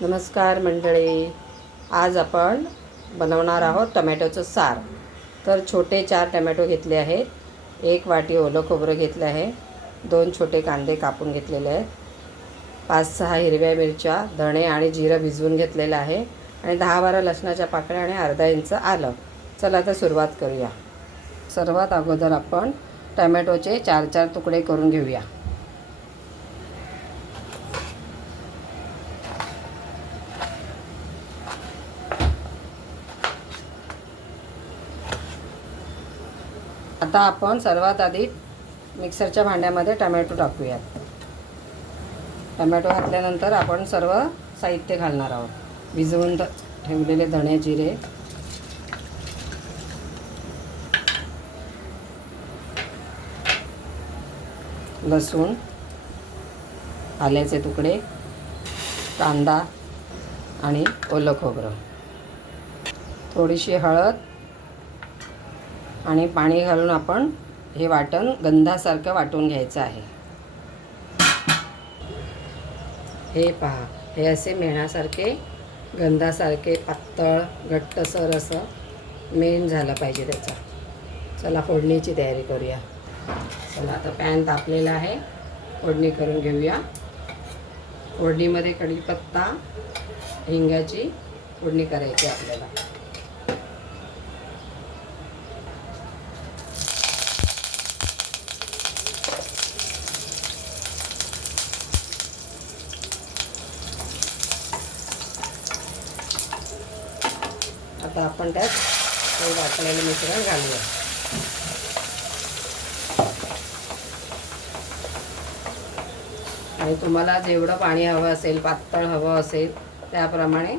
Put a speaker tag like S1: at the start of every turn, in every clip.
S1: नमस्कार मंडळी. आज आपण बनवणार आहोत टमॅटोचं सार. तर छोटे चार टमॅटो घेतले आहेत. एक वाटी ओलं खोबरं घेतलं आहे. दोन छोटे कांदे कापून घेतलेले आहेत. पाच सहा हिरव्या मिरच्या धणे आणि जिरं भिजवून घेतलेलं आहे. आणि दहा बारा लसणाच्या पाकळ्या आणि अर्धा इंच आलं. चला आता सुरुवात करूया. सर्वात अगोदर आपण टमॅटोचे चार चार तुकडे करून घेऊया. आता आपण सर्वात आधी मिक्सरच्या भांड्यामध्ये टमॅटो टाकूयात. टमॅटो घातल्यानंतर आपण सर्व साहित्य घालणार आहोत. भिजवून ठेवलेले धणे जिरे. लसूण आल्याचे तुकडे कांदा आणि ओलं खोबरं. थोडीशी हळद आणि पाणी घालून आपण हे वाटण गंधासारखं वाटून घ्यायचं आहे. हे पहा हे असे मेणासारखे गंधासारखे पातळ घट्टसर असं मेन झालं पाहिजे त्याचा. चला फोडणीची तयारी करूया. चला आता पॅन तापलेला आहे. फोडणी करून घेऊया. फोडणीमध्ये कढीपत्ता हिंगाची फोडणी करायची आपल्याला. आता आपण त्यात हे वाटलेलं मिश्रण घालूया. आणि तुम्हाला जेवढं पाणी हवं असेल पातळ हवं असेल त्याप्रमाणे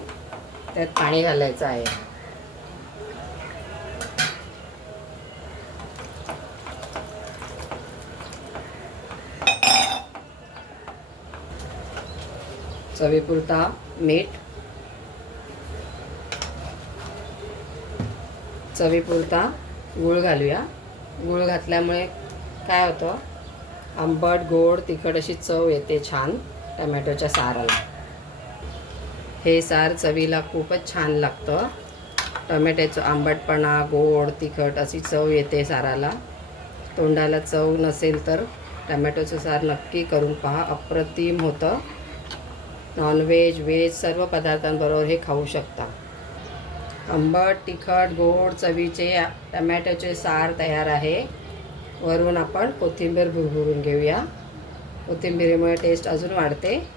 S1: त्यात पाणी घालायचं आहे. चवीपुरता मीठ चवीपुरता गूळ घालूया. गूळ घातल्यामुळे काय होतं? आंबट गोड तिखट अशी चव येते छान टमॅटोच्या साराला. हे सार चवीला खूपच छान लागतं. टमॅट्याचं आंबटपणा गोड तिखट अशी चव येते साराला. तोंडाला चव नसेल तर टमॅटोचं सार नक्की करून पहा. अप्रतिम होतं. नॉनव्हेज व्हेज सर्व पदार्थांबरोबर हे खाऊ शकता. आंबट तिखट गोड चवीचे टमॅटोचे सार तयार आहे. वरून आपण कोथिंबीर भुरभुरून घेऊया. कोथिंबीरीमुळे टेस्ट अजून वाढते.